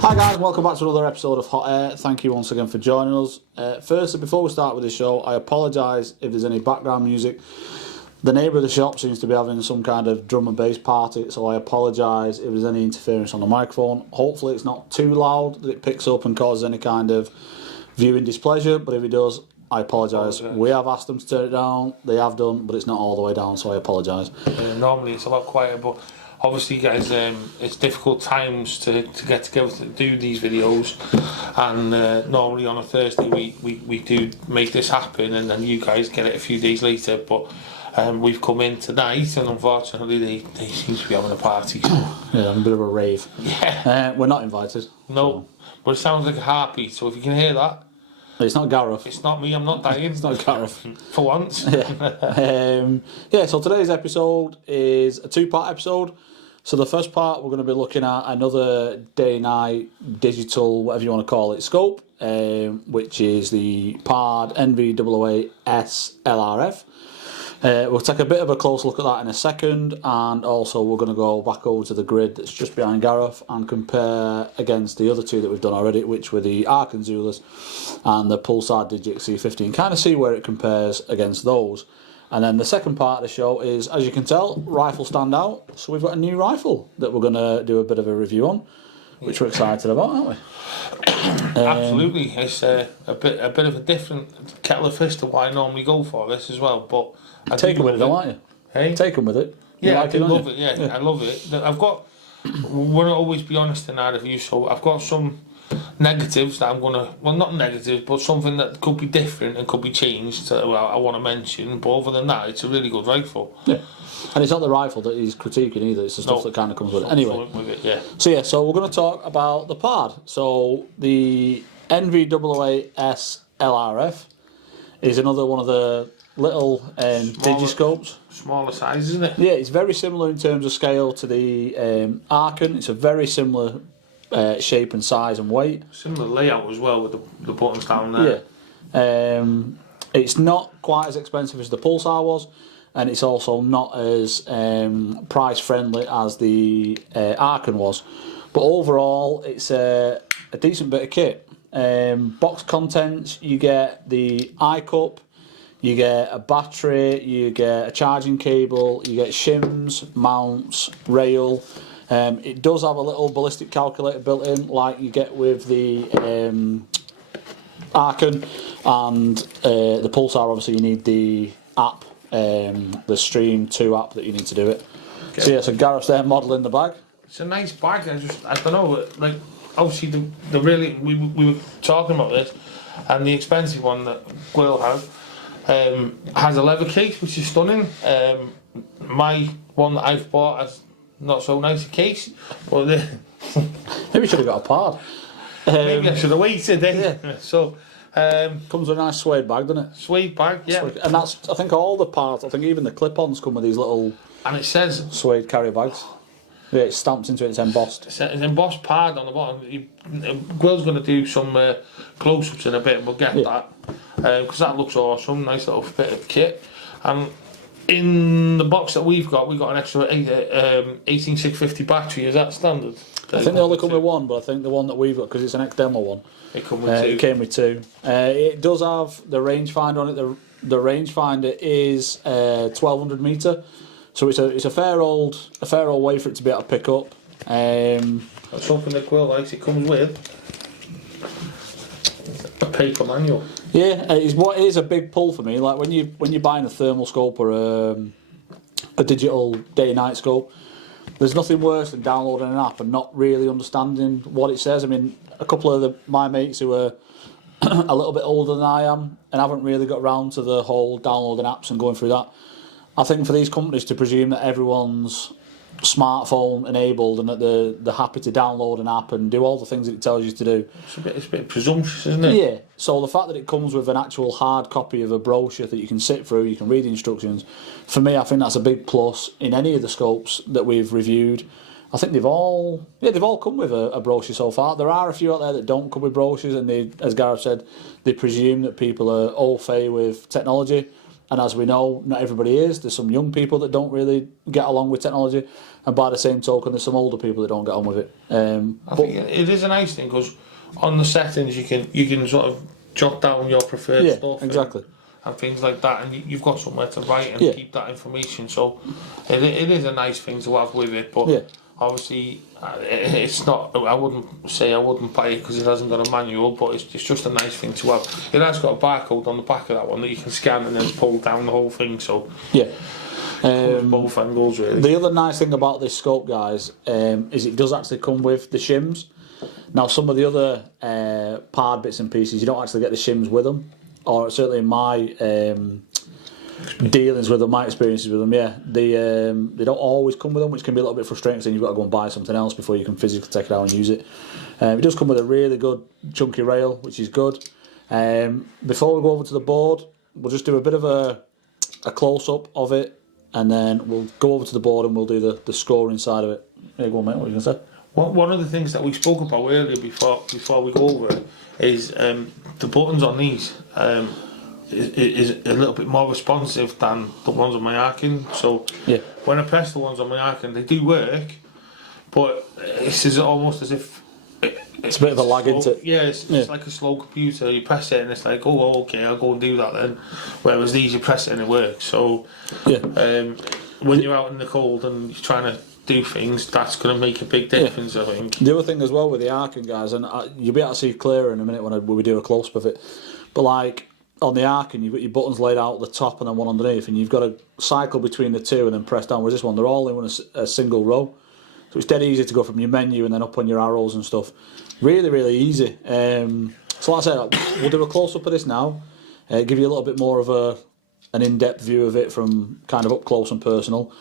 Hi guys, welcome back to another episode of Hot Air. Thank you once again for joining us. Firstly, before we start with the show, I apologise if there's any background music. The neighbour of the shop seems to be having some kind of drum and bass party, so I apologise if there's any interference on the microphone. Hopefully it's not too loud that it picks up and causes any kind of viewing displeasure, but if it does, I apologise. We have asked them to turn it down, they have done, but it's not all the way down, so I apologise. Normally it's a lot quieter, but obviously guys, it's difficult times to get together to do these videos, and normally on a Thursday we do make this happen, and then you guys get it a few days later, but we've come in tonight and unfortunately they seem to be having a party. Yeah, a bit of a rave. Yeah. We're not invited. No, so. But it sounds like a heartbeat, so if you can hear that, it's not Gareth. it's not me, I'm not dying. It's not Gareth. For once. Yeah. So today's episode is a two-part episode. So the first part, we're going to be looking at another day-night digital, whatever you want to call it, scope, which is the PARD NV008S LRF. We'll take a bit of a close look at that in a second, and also we're going to go back over to the grid that's just behind Gareth and compare against the other two that we've done already, which were the Arken Zulus and the Pulsar Digit C15, kind of see where it compares against those. And then the second part of the show is, as you can tell, rifle stand out. So we've got a new rifle that we're going to do a bit of a review on, which we're excited about, aren't we? Absolutely, it's a bit of a different kettle of fish to what I normally go for this as well. But I take them with it, don't like you? Hey, take them with it. Yeah, like I do love it. Yeah, I love it. I've got. We'll always be honest in our review, so I've got some negatives that I'm gonna, well, not negatives, but something that could be different and could be changed that I want to mention. But other than that, it's a really good rifle. Yeah, and it's not the rifle that he's critiquing either, it's the stuff that kind of comes with it. Anyway, so we're going to talk about the PARD. So the NV008S LRF is another one of the little digiscopes. Smaller size, isn't it? Yeah, it's very similar in terms of scale to the Arken. It's a very similar shape and size and weight. Similar layout as well with the buttons down there. Yeah. It's not quite as expensive as the Pulsar was, and it's also not as price friendly as the Arken was. But overall, it's a decent bit of kit. Box contents, you get the eye cup, you get a battery, you get a charging cable, you get shims, mounts, rail. It does have a little ballistic calculator built in, like you get with the Arken, and the Pulsar. Obviously, you need the app, the Stream 2 app that you need to do it. Okay. So yeah, so Gareth's there modelling the bag. It's a nice bag. I don't know, like obviously the really we were talking about this, and the expensive one that Will has a leather case which is stunning. My one that I've bought has not so nice a case, but maybe we should have got a PARD. Maybe I should have waited. Yeah. So comes with a nice suede bag, doesn't it? Suede bag, yeah. And that's, I think, all the parts. I think even the clip-ons come with these little. And it says suede carry bags. Yeah, it's stamped into it. It's embossed. It's embossed PARD on the bottom. Will's going to do some close-ups in a bit, and we'll get that because that looks awesome. Nice little bit of kit. And in the box that we've got an extra 18650 battery. Is that standard? I think they only come with one, but I think the one that we've got, because it's an ex-demo one, it came with two. It does have the rangefinder on it. The rangefinder is 1200 metre, so it's a fair old way for it to be able to pick up. That's something that Quill likes. It comes with a paper manual. Yeah, it is a big pull for me. Like when you're buying a thermal scope or a digital day-night scope, there's nothing worse than downloading an app and not really understanding what it says. I mean, a couple of my mates who are a little bit older than I am and haven't really got around to the whole downloading apps and going through that. I think for these companies to presume that everyone's smartphone enabled and that they're happy to download an app and do all the things that it tells you to do. It's a bit presumptuous, isn't it? Yeah. So the fact that it comes with an actual hard copy of a brochure that you can sit through, you can read the instructions, for me I think that's a big plus in any of the scopes that we've reviewed. I think they've all come with a brochure so far. There are a few out there that don't come with brochures, and they, as Gareth said, they presume that people are au fait with technology. And as we know, not everybody is. There's some young people that don't really get along with technology, and by the same token, there's some older people that don't get on with it. I think it is a nice thing because on the settings you can sort of jot down your preferred stuff. Exactly. And things like that, and you've got somewhere to write and keep that information. So it is a nice thing to have with it, but obviously it's not. I wouldn't buy it because it hasn't got a manual, but it's just a nice thing to have. It has got a barcode on the back of that one that you can scan and then pull down the whole thing. So both angles really. The other nice thing about this scope, guys, is it does actually come with the shims. Now, some of the other PARD bits and pieces, you don't actually get the shims with them. Or certainly in my dealings with them, my experiences with them, they don't always come with them, which can be a little bit frustrating. So you've got to go and buy something else before you can physically take it out and use it. It does come with a really good chunky rail, which is good. Before we go over to the board, we'll just do a bit of a close-up of it, and then we'll go over to the board and we'll do the scoring side of it. Here you go, mate. What are you going to say? One of the things that we spoke about earlier before we go over it is the buttons on these is a little bit more responsive than the ones on my Arkin. So when I press the ones on my Arkin, they do work, but it's almost as if it's a bit of a lag into it. Yeah, it's like a slow computer. You press it and it's like, oh, okay, I'll go and do that then. Whereas these, you press it and it works. So when you're out in the cold and you're trying to do things, that's going to make a big difference, I think. The other thing as well with the Arkin, guys, and you'll be able to see clearer in a minute when we do a close-up of it, but like on the Arkin, you've got your buttons laid out at the top and then one underneath, and you've got to cycle between the two and then press down. Whereas this one, they're all in a single row, so it's dead easy to go from your menu and then up on your arrows and stuff. Really, really easy. So like I said, we'll do a close-up of this now, give you a little bit more of an in-depth view of it from kind of up close and personal.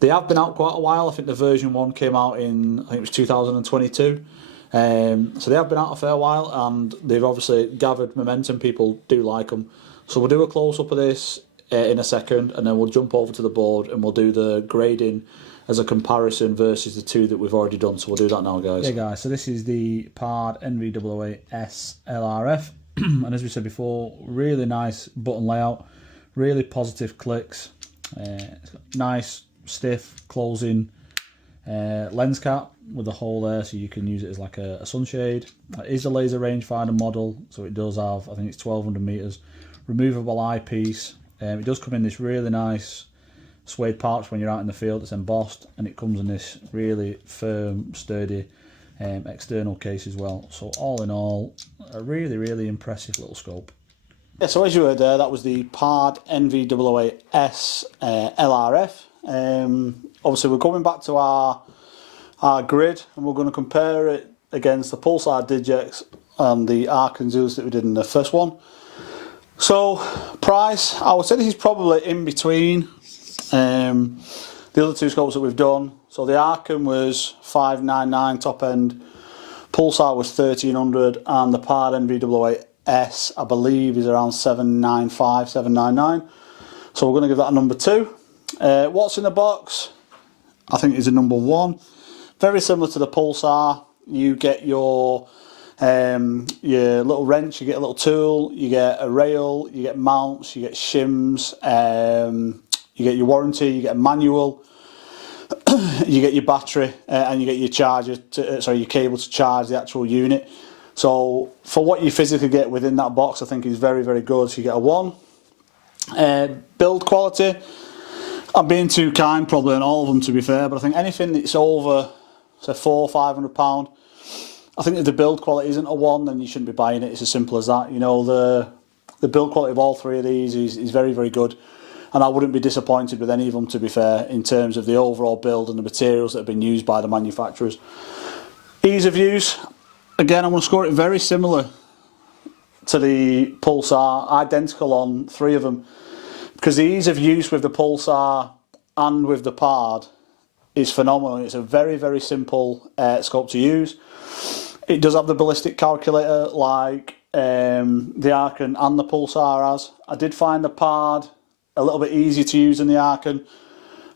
They have been out quite a while. I think the version 1 came out in, I think it was 2022. So they have been out a fair while, and they've obviously gathered momentum. People do like them. So we'll do a close-up of this in a second, and then we'll jump over to the board and we'll do the grading as a comparison versus the two that we've already done. So we'll do that now, guys. Yeah, guys, so this is the PARD NV008S LRF. And as we said before, really nice button layout, really positive clicks. It's got nice stiff closing lens cap with a hole there, so you can use it as like a sunshade. It is a laser rangefinder model, so it does have, I think it's 1200 meters, removable eyepiece. It does come in this really nice suede pouch when you're out in the field. It's embossed, and it comes in this really firm, sturdy external case as well. So all in all, a really, really impressive little scope. Yeah, so as you heard there, that was the PARD NV008S LRF. Obviously, we're coming back to our grid, and we're going to compare it against the Pulsar Digex and the Arkin Zeus that we did in the first one. So, price, I would say this is probably in between the other two scopes that we've done. So the Arkin was $599 top end, Pulsar was $1,300, and the PARD NV008S, I believe, is around $795, $799. So we're going to give that a number 2. What's in the box? I think is a number 1. Very similar to the Pulsar. You get your little wrench, you get a little tool, you get a rail, you get mounts, you get shims, you get your warranty, you get a manual, you get your battery, and you get your charger, your cable to charge the actual unit. So for what you physically get within that box, I think is very, very good. So you get a 1. Build quality, I'm being too kind probably on all of them, to be fair, but I think anything that's over, say, £400-500, I think if the build quality isn't a 1, then you shouldn't be buying it. It's as simple as that. You know, the build quality of all three of these is very, very good, and I wouldn't be disappointed with any of them, to be fair, in terms of the overall build and the materials that have been used by the manufacturers. Ease of use, again, I'm going to score it very similar to the Pulsar, identical on 3 of them, because the ease of use with the Pulsar and with the PARD is phenomenal. It's a very, very simple scope to use. It does have the ballistic calculator like the Arkin and the Pulsar has. I did find the PARD a little bit easier to use than the Arkin,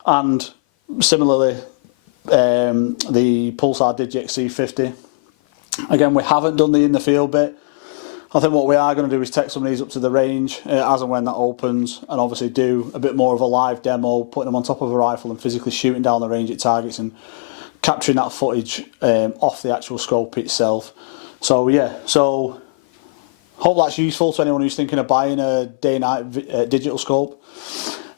and similarly the Pulsar Digex C50. Again, we haven't done the in the field bit. I think what we are going to do is take some of these up to the range as and when that opens, and obviously do a bit more of a live demo, putting them on top of a rifle and physically shooting down the range at targets and capturing that footage off the actual scope itself. So yeah, so hope that's useful to anyone who's thinking of buying a day-night digital scope.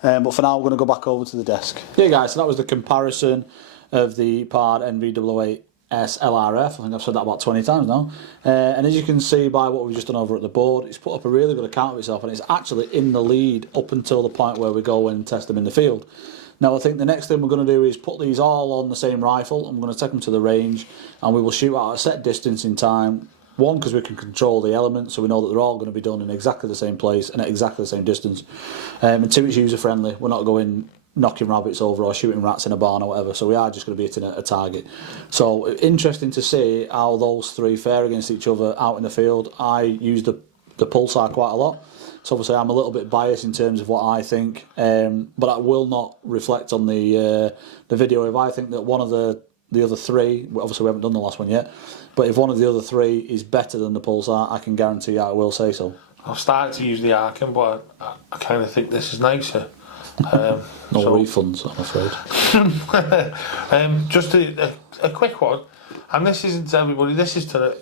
But for now, we're going to go back over to the desk. Yeah, guys, so that was the comparison of the PARD NV008 SLRF. I think I've said that about 20 times now. And as you can see by what we've just done over at the board, it's put up a really good account of itself, and it's actually in the lead up until the point where we go and test them in the field. Now I think the next thing we're going to do is put these all on the same rifle. I'm going to take them to the range, and we will shoot at a set distance in time. One, because we can control the elements, so we know that they're all going to be done in exactly the same place and at exactly the same distance. And two, it's user friendly. We're not going knocking rabbits over or shooting rats in a barn or whatever, so we are just going to be hitting a target. So interesting to see how those three fare against each other out in the field. I use the pulsar quite a lot, so obviously I'm a little bit biased in terms of what I think, but I will not reflect on the video if I think that one of the other three, obviously we haven't done the last one yet, but if one of the other three is better than the pulsar, I can guarantee I will say so. I've started to use the Arkham, but I kind of think this is nicer. No refunds, I'm afraid. Just a quick one, and this isn't to everybody. This is to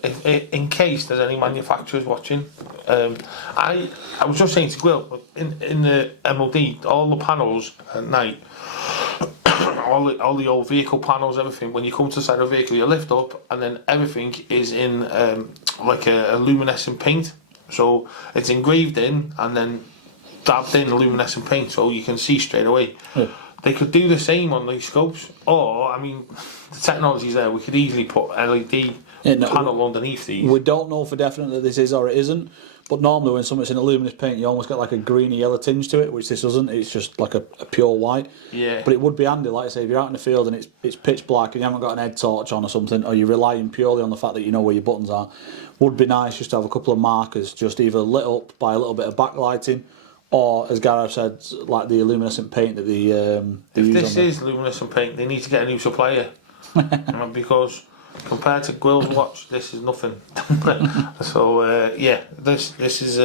in case there's any manufacturers watching. I was just saying to Will, in the MOD, all the panels at night, all the old vehicle panels, everything. When you come to the side of a vehicle, you lift up, and then everything is in like a luminescent paint. So it's engraved in, and then dabbed in luminescent paint, so you can see straight away. Yeah. They could do the same on these scopes, or I mean, the technology's there. We could easily put LED panel underneath these. We don't know for definite that this is or it isn't, but normally when something's in a luminous paint, you almost get like a greeny yellow tinge to it, which this doesn't. It's just like a pure white. Yeah. But it would be handy, like I say, if you're out in the field and it's pitch black and you haven't got an head torch on or something, or you're relying purely on the fact that you know where your buttons are. Would be nice just to have a couple of markers just either lit up by a little bit of backlighting, or as Gareth said, like the luminescent paint that they use. If this is luminescent paint, they need to get a new supplier. Because compared to Gwill's watch, this is nothing. So yeah, this is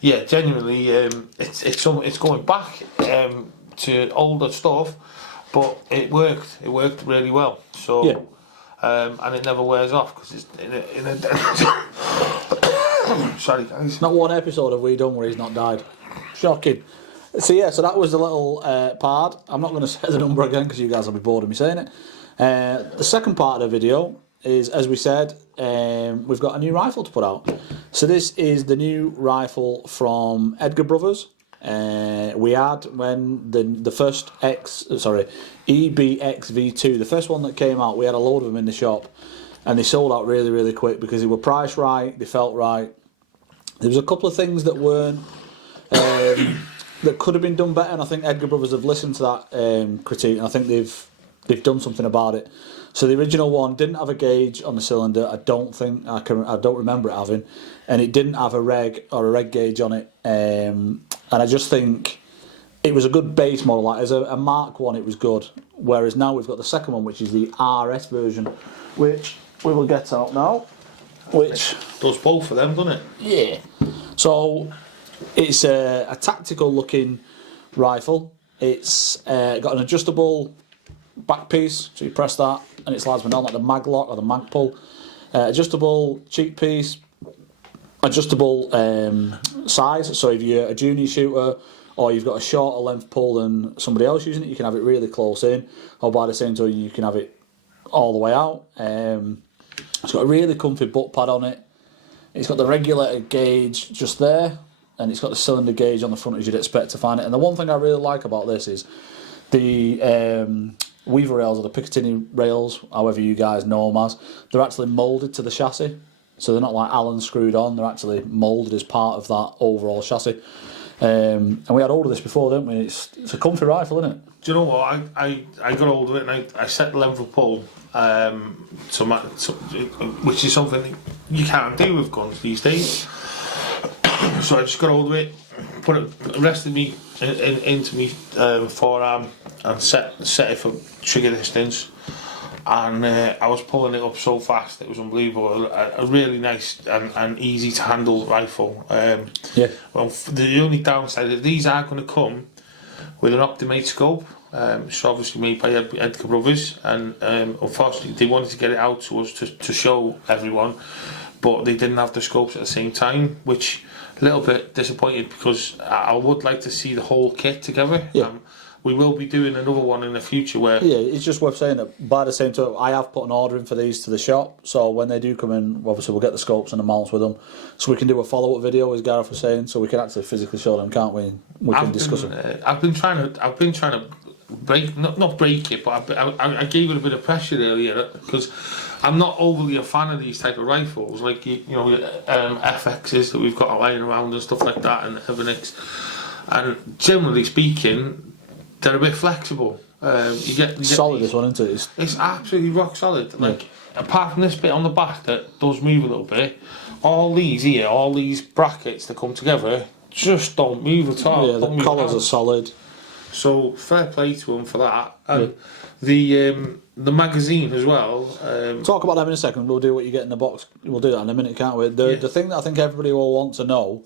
genuinely it's going back to older stuff, but it worked really well. So yeah. And it never wears off because it's in a sorry guys. Not one episode have we done where he's not died. Shocking. So yeah, so that was the little PARD. I'm not going to say the number again because you guys will be bored of me saying it. The second part of the video is, as we said, we've got a new rifle to put out. So this is the new rifle from Edgar Brothers. We had when the first EBX V2, the first one that came out, we had a load of them in the shop, and they sold out really, really quick because they were priced right, they felt right. There was a couple of things that weren't, that could have been done better, and I think Edgar Brothers have listened to that critique, and I think they've done something about it. So the original one didn't have a gauge on the cylinder. I don't remember it having, and it didn't have a reg gauge on it. And I just think it was a good base model. Like as a Mark 1, it was good. Whereas now we've got the second one, which is the RS version, which we will get out now. Which does both of them, doesn't it? Yeah. So it's a tactical looking rifle. It's got an adjustable back piece, so you press that and it slides down like the mag lock or the mag pull. Adjustable cheek piece, adjustable size, so if you're a junior shooter or you've got a shorter length pull than somebody else using it, you can have it really close in, or by the same token you can have it all the way out. It's got a really comfy butt pad on it. It's got the regulated gauge just there, and it's got the cylinder gauge on the front as you'd expect to find it. And the one thing I really like about this is the Weaver rails, or the Picatinny rails, however you guys know them as, they're actually moulded to the chassis. So they're not like Allen screwed on, they're actually moulded as part of that overall chassis. And we had hold of this before, didn't we? It's a comfy rifle, isn't it? Do you know what? I got hold of it and I set the length of pull, which is something you can't do with guns these days. So I just got hold of it, rested me into me forearm and set it for trigger distance, and I was pulling it up so fast, it was unbelievable. A really nice and easy to handle rifle. Yeah. Well, the only downside is these are going to come with an Optimate scope. So obviously made by Edgar Brothers, and unfortunately they wanted to get it out to us to show everyone, but they didn't have the scopes at the same time, which a little bit disappointed, because I would like to see the whole kit together. Yeah. We will be doing another one in the future where... Yeah, it's just worth saying that by the same time, I have put an order in for these to the shop, so when they do come in, obviously we'll get the scopes and the mounts with them, so we can do a follow-up video, as Gareth was saying, so we can actually physically show them, can't we? We can discuss them. I've been trying to break, not break it, but I gave it a bit of pressure earlier, because I'm not overly a fan of these type of rifles, like FXs that we've got lying around and stuff like that, and Evernicks, and generally speaking, they're a bit flexible. You get solid, this one, isn't it? It's absolutely rock solid. Like, apart from this bit on the back that does move a little bit, all these brackets that come together just don't move at all. Yeah, the collars are solid. So fair play to them for that. And the magazine as well. Talk about them in a second. We'll do what you get in the box. We'll do that in a minute, can't we? The thing that I think everybody will want to know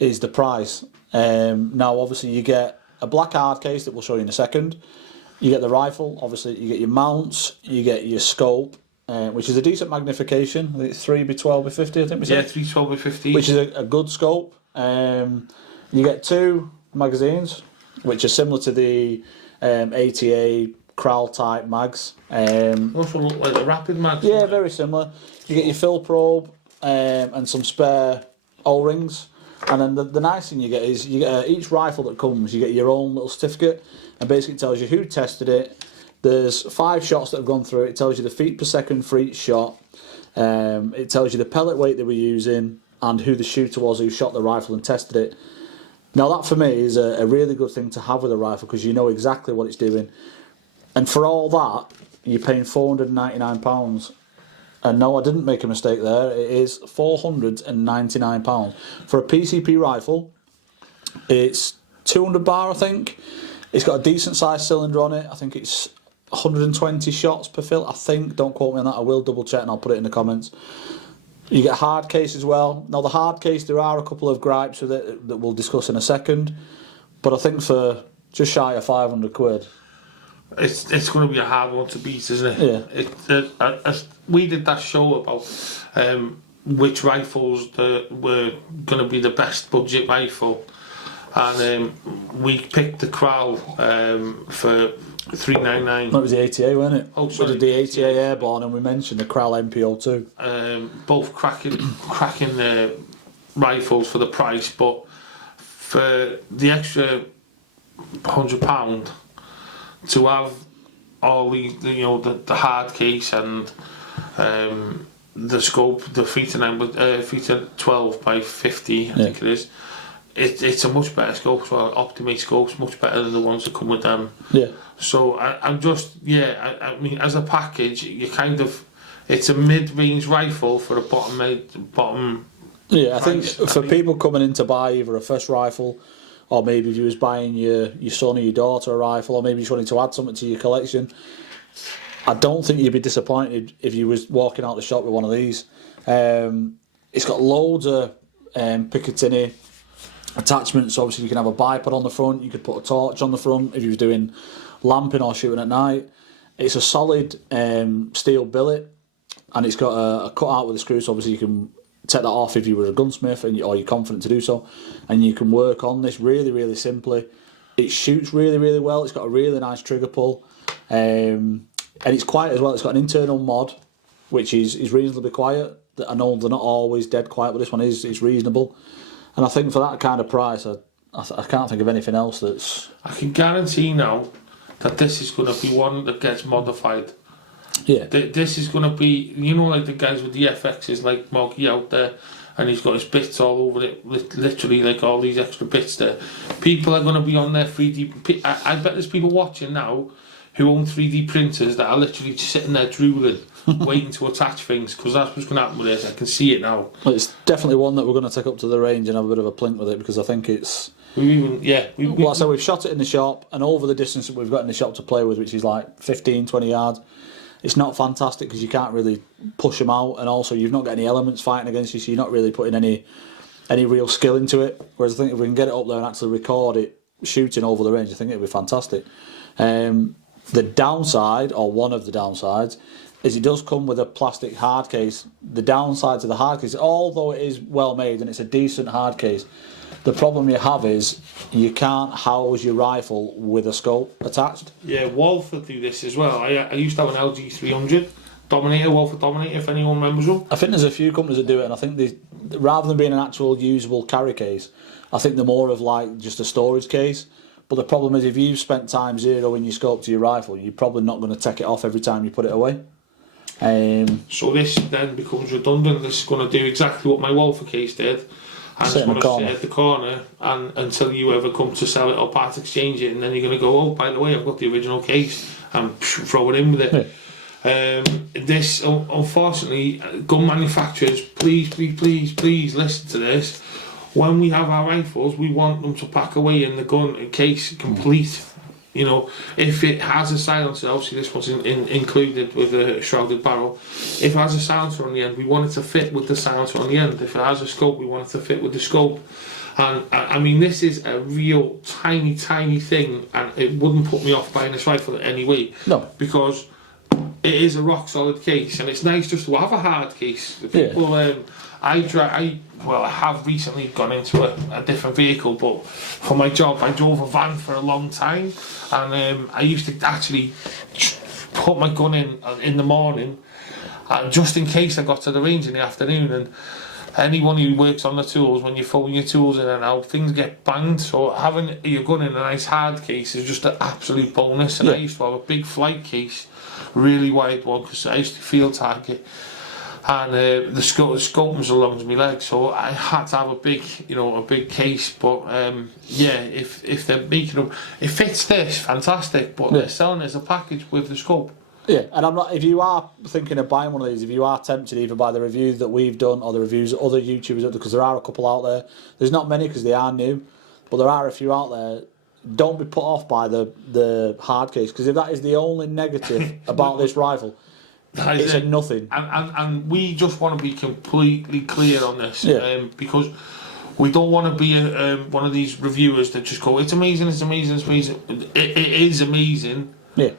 is the price. Now, obviously, you get a black hard case that we'll show you in a second. You get the rifle, obviously, you get your mounts, you get your scope, which is a decent magnification. I think it's 3x12x50, I think we said. Yeah, 3x12x50. Which is a good scope. You get 2 magazines, which are similar to the ATA Kral type mags. Also look like the rapid mags. Yeah, very similar. You get your fill probe and some spare O-rings. And then the nice thing you get is you get each rifle that comes, you get your own little certificate, and basically it tells you who tested it. There's 5 shots that have gone through it. It tells you the feet per second for each shot. It tells you the pellet weight they were using and who the shooter was who shot the rifle and tested it. Now that for me is a really good thing to have with a rifle, because you know exactly what it's doing. And for all that, you're paying £499. And no, I didn't make a mistake there. It is £499 for a PCP rifle. It's 200 bar, I think. It's got a decent sized cylinder on it. I think it's 120 shots per fill, I think. Don't quote me on that. I will double check and I'll put it in the comments. You get hard case as well. Now the hard case, there are a couple of gripes with it that we'll discuss in a second. But I think for just shy of 500 quid, it's going to be a hard one to beat, isn't it? Yeah. We did that show about which rifles were going to be the best budget rifle, and we picked the Kral for $399. That was the ATA, wasn't it? Oh, sorry. We did the ATA Airborne, and we mentioned the Kral MPO2. Both cracking rifles for the price, but for the extra £100 to have all the hard case and the scope, the 3x12x50, I think it is. It's a much better scope. So Optimate scope's much better than the ones that come with them. Yeah. So I mean, as a package, it's a mid-range rifle for a bottom. Yeah, I think for people coming in to buy either a first rifle, or maybe if you was buying your son or your daughter a rifle, or maybe you just wanted to add something to your collection, I don't think you'd be disappointed if you was walking out the shop with one of these. It's got loads of Picatinny attachments. Obviously you can have a bipod on the front, you could put a torch on the front if you was doing lamping or shooting at night. It's a solid steel billet, and it's got a cutout with a screw, so obviously you can take that off if you were a gunsmith or you're confident to do so, and you can work on this really, really simply. It shoots really, really well. It's got a really nice trigger pull, and it's quiet as well. It's got an internal mod which is reasonably quiet. I know they're not always dead quiet, but this one is reasonable, and I think for that kind of price I can't think of anything else that's... I can guarantee now that this is going to be one that gets modified. Yeah. This is going to be, like the guys with the FXs, like Moggy out there, and he's got his bits all over it, literally like all these extra bits there. People are going to be on their 3D... I bet there's people watching now who own 3D printers that are literally just sitting there drooling, waiting to attach things, because that's what's going to happen with this. I can see it now. Well, it's definitely one that we're going to take up to the range and have a bit of a plink with it, because I think it's... So we've shot it in the shop, and over the distance that we've got in the shop to play with, which is like 15-20 yards, it's not fantastic because you can't really push them out, and also you've not got any elements fighting against you, so you're not really putting any real skill into it. Whereas I think if we can get it up there and actually record it shooting over the range, I think it'd be fantastic. The downside, or one of the downsides, is it does come with a plastic hard case. The downside to the hard case, although it is well made and it's a decent hard case, the problem you have is you can't house your rifle with a scope attached. Yeah, Walford do this as well. I used to have an LG 300 Dominator, Walford Dominator, if anyone remembers them. I think there's a few companies that do it, and I think they, rather than being an actual usable carry case, I think they're more of like just a storage case. But the problem is, if you've spent time zeroing your scope to your rifle, you're probably not going to take it off every time you put it away. So this then becomes redundant. This is going to do exactly what my Walford case did. And it's going to sit at the corner and until you ever come to sell it or part exchange it, and then you're going to go, oh, by the way, I've got the original case, and throw it in with it. Yeah. This, unfortunately, gun manufacturers, please listen to this. When we have our rifles, we want them to pack away in the gun case complete. You know, if it has a silencer, obviously this one's included with a shrouded barrel. If it has a silencer on the end, we want it to fit with the silencer on the end. If it has a scope, we want it to fit with the scope. And I mean, this is a real tiny thing, and it wouldn't put me off buying this rifle in any way. No. Because it is a rock solid case, and it's nice just to have a hard case. People, I have recently gone into a different vehicle, but for my job I drove a van for a long time, and I used to actually put my gun in the morning, just in case I got to the range in the afternoon. And anyone who works on the tools, when you're throwing your tools in and out, things get banged, so having your gun in a nice hard case is just an absolute bonus. And I used to have a big flight case, really wide one, because I used to field target, and the scope was along my leg, so I had to have a big case. But if they're making them, it fits this fantastic, but they're selling it as a package with the scope. Yeah, and I'm not. If you are thinking of buying one of these, if you are tempted either by the reviews that we've done or the reviews that other YouTubers have, because there are a couple out there. There's not many because they are new, but there are a few out there. Don't be put off by the hard case, because if that is the only negative about this rifle, it's a nothing. And we just want to be completely clear on this, because we don't want to be one of these reviewers that just go, it's amazing. It is amazing. Yeah.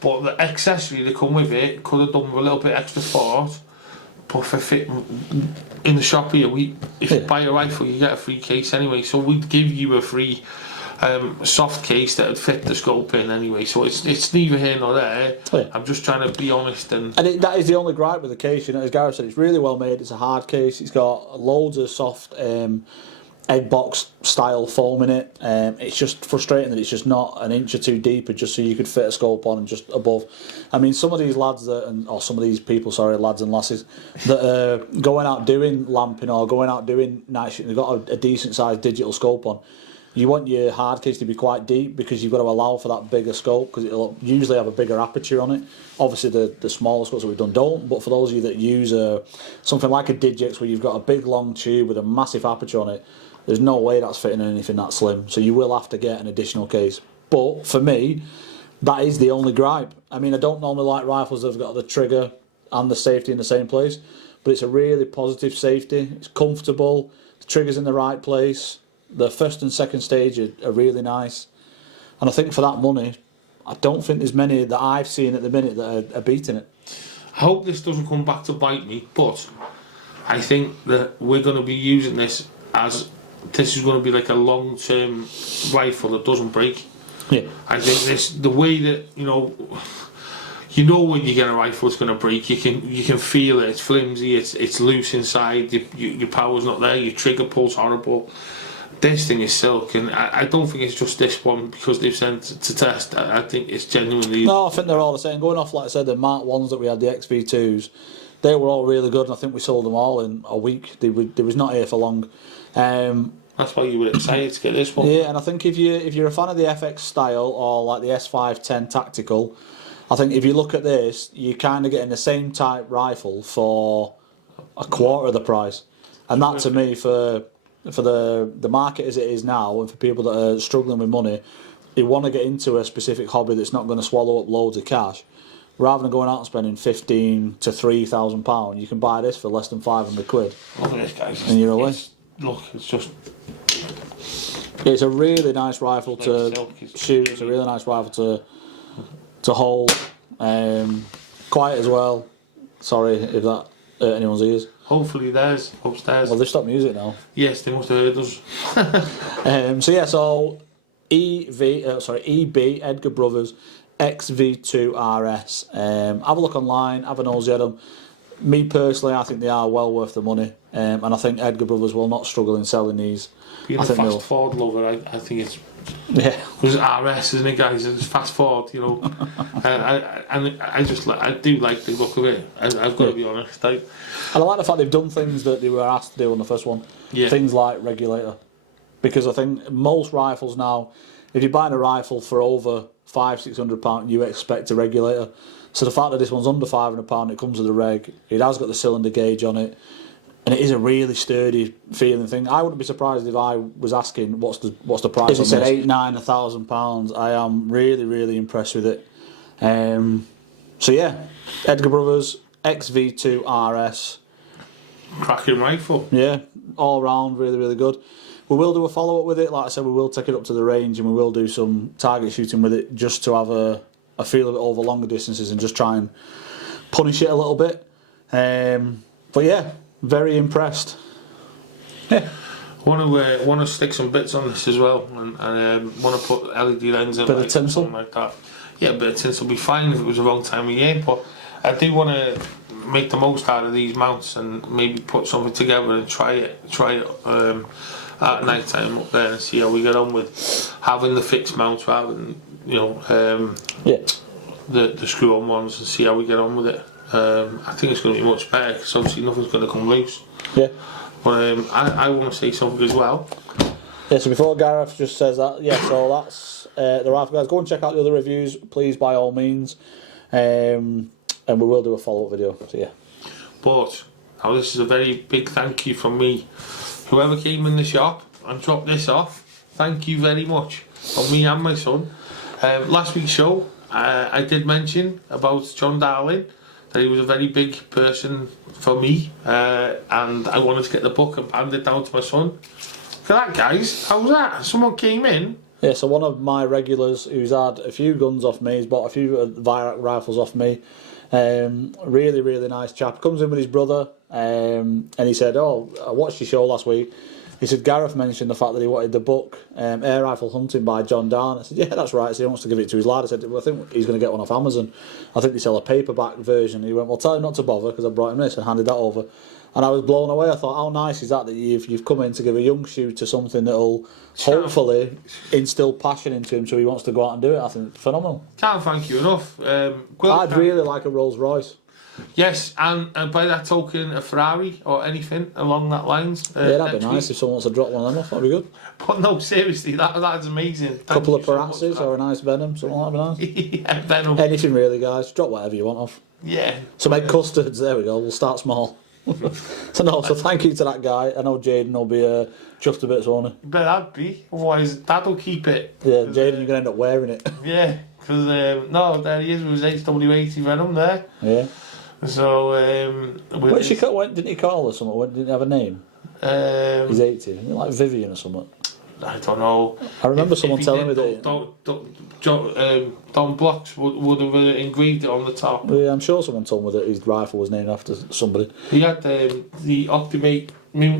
But the accessory that come with it could have done with a little bit extra thought. But for fit in the shop here, if you buy a rifle, you get a free case anyway. So we'd give you a free soft case that would fit the scope in anyway. So it's neither here nor there. I'm just trying to be honest. And that is the only gripe with the case. You know, as Gareth said, it's really well made. It's a hard case. It's got loads of soft egg box style foam in it. It's just frustrating that it's just not an inch or two deeper, just so you could fit a scope on and just above. I mean, some of these lads some of these people, lads and lasses, that are going out doing lamping or going out doing night shooting, they've got a decent sized digital scope on. You want your hard case to be quite deep, because you've got to allow for that bigger scope, because it'll usually have a bigger aperture on it. Obviously the smaller scopes that we've done don't, but for those of you that use something like a Digix where you've got a big long tube with a massive aperture on it, there's no way that's fitting in anything that slim, so you will have to get an additional case. But for me, that is the only gripe. I mean, I don't normally like rifles that have got the trigger and the safety in the same place, but it's a really positive safety. It's comfortable, the trigger's in the right place, the first and second stage are really nice, and I think for that money, I don't think there's many that I've seen at the minute that are beating it. I hope this doesn't come back to bite me, but I think that we're going to be using this as, this is going to be like a long-term rifle that doesn't break. Yeah. I think the way that, you know when you get a rifle it's going to break, you can feel it, it's flimsy, it's loose inside, your power's not there, your trigger pull's horrible. This thing is silk, and I don't think it's just this one because they've sent to test. I think it's genuinely... No, I think they're all the same. Going off, like I said, the Mark 1s that we had, the XV2s, they were all really good, and I think we sold them all in a week. They was not here for long. That's why you were excited to get this one. Yeah, and I think if you're a fan of the FX style or like the S510 Tactical, I think if you look at this, you're kind of getting the same type rifle for a quarter of the price. And that, to me, for the market as it is now, and for people that are struggling with money, who want to get into a specific hobby that's not going to swallow up loads of cash, rather than going out and spending £15,000 to £3,000, you can buy this for less than £500. Look at this, guys. And you're away. Look, it's just... It's a really nice rifle to silk. shoot. It's a really nice rifle to hold. Quiet as well. Sorry if that hurt anyone's ears. Hopefully theirs upstairs. Well, they've stopped music now. Yes, they must have heard us. So EB Edgar Brothers XV2 RS. Have a look online. Have a nosy at them. Me personally, I think they are well worth the money, and I think Edgar Brothers will not struggle in selling these. Being I a think fast forward lover, I think it's... Yeah. Because RS, isn't it, guys? It's fast forward, you know. I do like the look of it. I've got to be honest. And I like the fact they've done things that they were asked to do on the first one. Yeah. Things like regulator, because I think most rifles now, if you're buying a rifle for over £500-600, you expect a regulator. So the fact that this one's under £500, it comes with a reg. It has got the cylinder gauge on it. And it is a really sturdy feeling thing. I wouldn't be surprised if I was asking what's the price. If it said £8,000, £9,000, I am really impressed with it. So yeah, Edgar Brothers XV2 RS. Cracking rifle. Yeah, all round really good. We will do a follow up with it. Like I said, we will take it up to the range and we will do some target shooting with it just to have a feel of it over longer distances and just try and punish it a little bit. But yeah. Very impressed. Yeah. Want to stick some bits on this as well, and want to put LED lens in, bit of tinsel, something like that. Yeah, a bit of tinsel would be fine if it was the wrong time of year. But I do want to make the most out of these mounts and maybe put something together and try it at night time up there and see how we get on with having the fixed mounts rather than the screw on ones and see how we get on with it. I think it's going to be much better because obviously nothing's going to come loose. Yeah. But I want to say something as well. Yeah, so before Gareth just says that, yeah, so that's the rifle, guys. Go and check out the other reviews, please, by all means. And we will do a follow-up video, so yeah. But now this is a very big thank you from me. Whoever came in the shop and dropped this off, thank you very much. On me and my son. Last week's show, I did mention about John Darling, that he was a very big person for me, and I wanted to get the book and hand it down to my son. Look at that, guys. How was that? Someone came in. Yeah, so one of my regulars who's had a few guns off me, he's bought a few Virak rifles off me. Really nice chap. Comes in with his brother, and he said, "Oh, I watched your show last week." He said Gareth mentioned the fact that he wanted the book Air Rifle Hunting by John Darn. I said, yeah, that's right. So he wants to give it to his lad. I said, well, I think he's going to get one off Amazon. I think they sell a paperback version. He went, well, tell him not to bother because I brought him this and handed that over. And I was blown away. I thought, how nice is that you've come in to give a young shooter something that'll hopefully instill passion into him so he wants to go out and do it. I think it's phenomenal. Can't thank you enough. I'd really like a Rolls Royce. Yes, and by that token, a Ferrari or anything along that lines. Yeah, that'd be nice if someone wants to drop one of them off. That'd be good. But no, seriously, that's amazing. A couple of Parazzis or a nice Venom, something like that would be nice. Yeah, Venom. Anything really, guys. Drop whatever you want off. Yeah. So make custards. There we go. We'll start small. So thank you to that guy. I know Jaden will be chuffed a bit, won't he? But that'd be. Otherwise, Dad'll keep it. Yeah, Jaden, you're going to end up wearing it. Yeah, because no, there he is with his HW80 Venom there. Yeah. So, didn't he call her something? Didn't he have a name? He's 80. Isn't it like Vivian or something? I don't know. I remember someone telling me that. Don Blocks would have engraved it on the top. Yeah, I'm sure someone told me that his rifle was named after somebody. He had the Optimate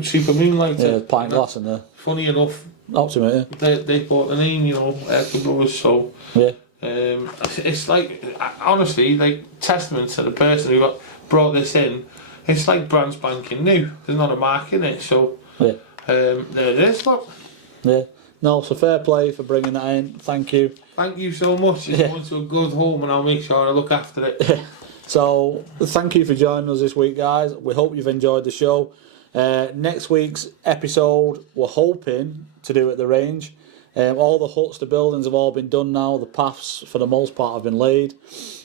Super Moonlighter. Yeah, pint glass in there. Funny enough, Optimate, yeah. They bought the name, Edgar Brothers, so. Yeah. It's like, honestly, like testament to the person who brought this in. It's like brand spanking new. There's not a mark in it, so yeah. There it is. Look. Yeah. No, so fair play for bringing that in. Thank you. Thank you so much. It's going to a good home, and I'll make sure I look after it. So thank you for joining us this week, guys. We hope you've enjoyed the show. Next week's episode, we're hoping to do at the range. All the huts, the buildings have all been done now. The paths, for the most part, have been laid.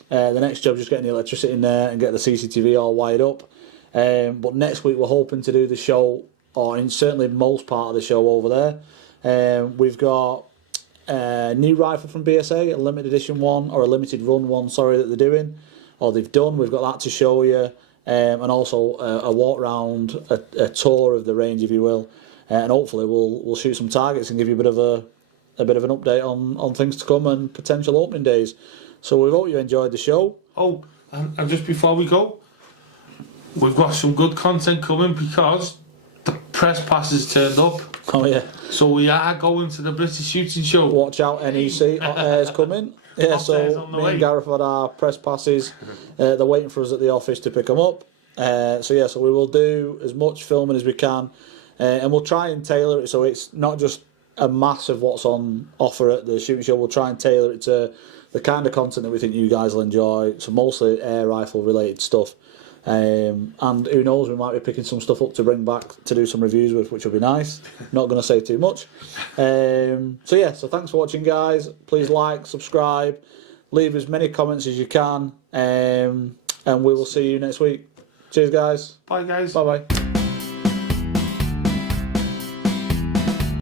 The next job is just getting the electricity in there and get the CCTV all wired up. But next week we're hoping to do the show, or in certainly most part of the show over there. We've got a new rifle from BSA, a limited edition one, or a limited run one, sorry, that they're doing. or they've done. We've got that to show you, and also a walk round, a tour of the range, if you will, and hopefully we'll shoot some targets and give you a bit of an update on things to come and potential opening days. So we hope you enjoyed the show. Oh, and just before we go, we've got some good content coming because the press pass has turned up. Oh yeah. So we are going to the British Shooting Show. Watch out, NEC Hot Air's coming. Yeah, so me and Gareth had our press passes. They're waiting for us at the office to pick them up. So we will do as much filming as we can, and we'll try and tailor it so it's not just a mass of what's on offer at the shooting show. We'll try and tailor it to the kind of content that we think you guys will enjoy. So mostly air rifle related stuff. And who knows, we might be picking some stuff up to bring back to do some reviews with, which will be nice. Not going to say too much. So thanks for watching, guys. Please like, subscribe, leave as many comments as you can, and we will see you next week. Cheers, guys. Bye, guys. Bye bye.